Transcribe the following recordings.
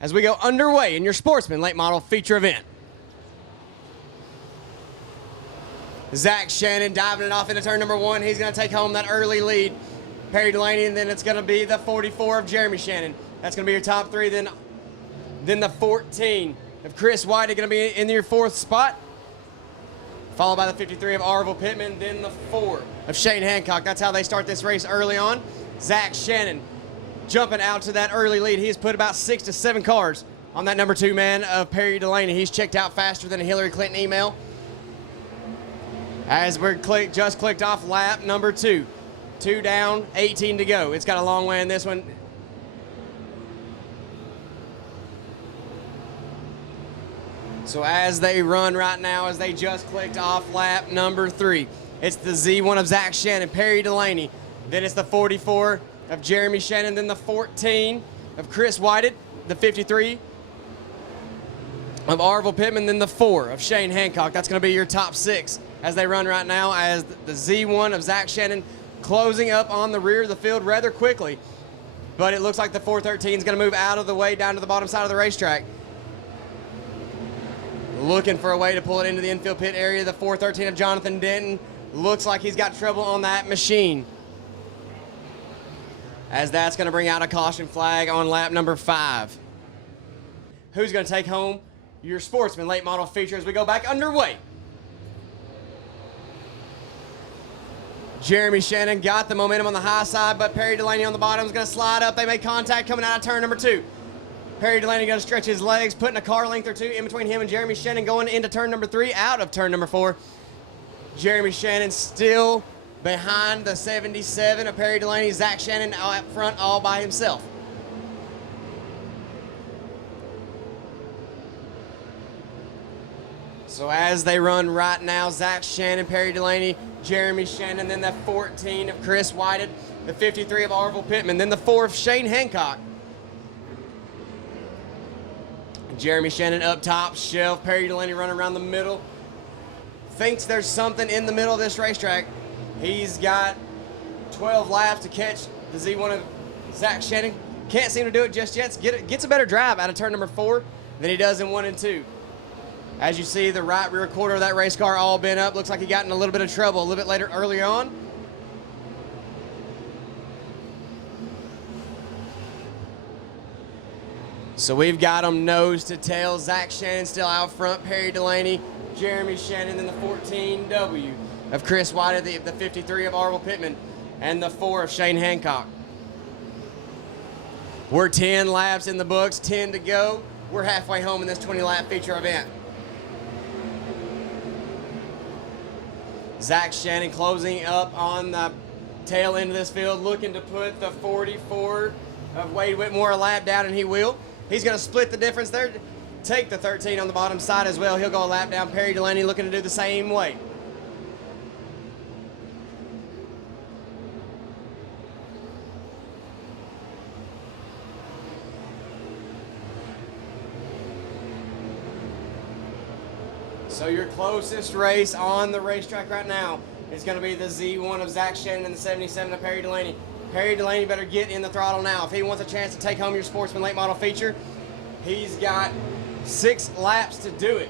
as we go underway in your Sportsman late model feature event. Zach Shannon diving it off into turn number 1. He's going to take home that early lead. Perry Delaney, and then it's going to be the 44 of Jeremy Shannon. That's going to be your top 3. Then the 14 of Chris White going to be in your 4th spot, followed by the 53 of Arville Pittman, then the 4 of Shane Hancock. That's how they start this race early on. Zach Shannon jumping out to that early lead. He's put about 6 to 7 cars on that number 2 man of Perry Delaney. He's checked out faster than a Hillary Clinton email. As we're just clicked off lap number 2. 2 down, 18 to go. It's got a long way in this one. So as they run right now, as they just clicked off lap number 3, it's the Z1 of Zach Shannon, Perry Delaney. Then it's the 44 of Jeremy Shannon, then the 14 of Chris Whited, the 53 of Arville Pittman, then the 4 of Shane Hancock. That's going to be your top 6 as they run right now, as the Z1 of Zach Shannon closing up on the rear of the field rather quickly. But it looks like the 413 is going to move out of the way down to the bottom side of the racetrack. Looking for a way to pull it into the infield pit area. The 413 of Jonathan Denton looks like he's got trouble on that machine, as that's going to bring out a caution flag on lap number 5. Who's going to take home your Sportsman late model feature as we go back underway? Jeremy Shannon got the momentum on the high side, but Perry Delaney on the bottom is going to slide up. They make contact coming out of turn number 2. Perry Delaney going to stretch his legs, putting a car length or 2 in between him and Jeremy Shannon going into turn number 3, out of turn number 4. Jeremy Shannon still behind the 77 of Perry Delaney. Zach Shannon out front all by himself. So as they run right now, Zach Shannon, Perry Delaney, Jeremy Shannon, then the 14 of Chris Whited, the 53 of Arville Pittman, then the 4 of Shane Hancock. Jeremy Shannon up top shelf, Perry Delaney running around the middle. Thinks there's something in the middle of this racetrack. He's got 12 laps to catch the Z1 of Zach Shannon. Can't seem to do it just yet. Gets a better drive out of turn number 4 than he does in 1 and 2. As you see, the right rear quarter of that race car all bent up. Looks like he got in a little bit of trouble a little bit later early on. So we've got them nose to tail. Zach Shannon still out front. Perry Delaney, Jeremy Shannon, then the 14W of Chris White, the 53 of Arville Pittman, and the 4 of Shane Hancock. We're 10 laps in the books, 10 to go. We're halfway home in this 20-lap feature event. Zach Shannon closing up on the tail end of this field, looking to put the 44 of Wade Whitmore a lap down, and he will. He's going to split the difference there, take the 13 on the bottom side as well. He'll go a lap down. Perry Delaney looking to do the same way. So your closest race on the racetrack right now is going to be the Z1 of Zach Shannon and the 77 of Perry Delaney. Perry Delaney better get in the throttle now. If he wants a chance to take home your Sportsman late model feature, he's got 6 laps to do it.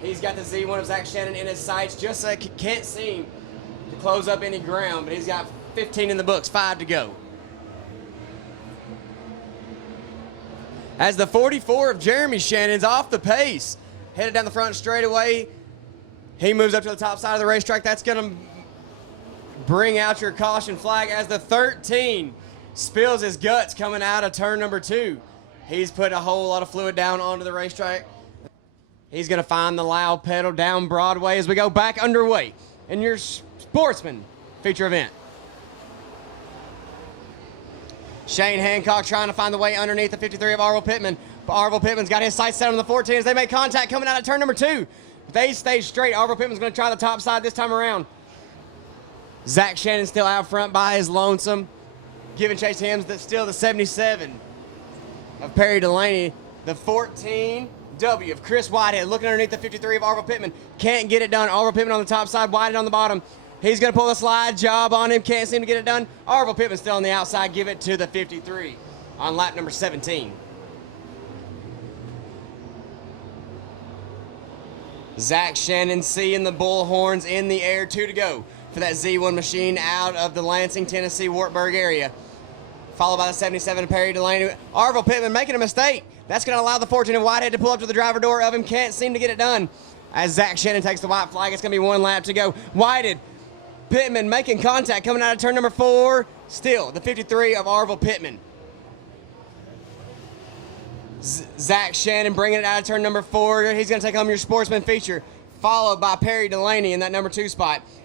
He's got the Z1 of Zach Shannon in his sights, just so he can't seem to close up any ground, but he's got 15 in the books, 5 to go. As the 44 of Jeremy Shannon's off the pace, headed down the front straightaway. He moves up to the top side of the racetrack. That's going to bring out your caution flag as the 13 spills his guts coming out of turn number 2. He's put a whole lot of fluid down onto the racetrack. He's going to find the loud pedal down Broadway as we go back underway in your Sportsman feature event. Shane Hancock trying to find the way underneath the 53 of Arville Pittman. Arville Pittman's got his sights set on the 14 as they make contact coming out of turn number 2. They stay straight. Arville Pittman's going to try the top side this time around. Zach Shannon still out front by his lonesome. Giving chase to him is still the 77 of Perry Delaney. The 14W of Chris Whitehead looking underneath the 53 of Arville Pittman. Can't get it done. Arville Pittman on the top side, Whitehead on the bottom. He's going to pull a slide job on him. Can't seem to get it done. Arville Pittman still on the outside. Give it to the 53 on lap number 17. Zach Shannon seeing the bullhorns in the air. 2 to go for that Z1 machine out of the Lansing, Tennessee, Wartburg area. Followed by the 77 Perry Delaney. Arville Pittman making a mistake. That's going to allow the 14 of Whitehead to pull up to the driver door of him. Can't seem to get it done. As Zach Shannon takes the white flag, it's going to be 1 lap to go. Whitehead, Pittman making contact coming out of turn number 4. Still, the 53 of Arville Pittman. Zach Shannon bringing it out of turn number 4. He's going to take home your Sportsman feature, followed by Perry Delaney in that number 2 spot.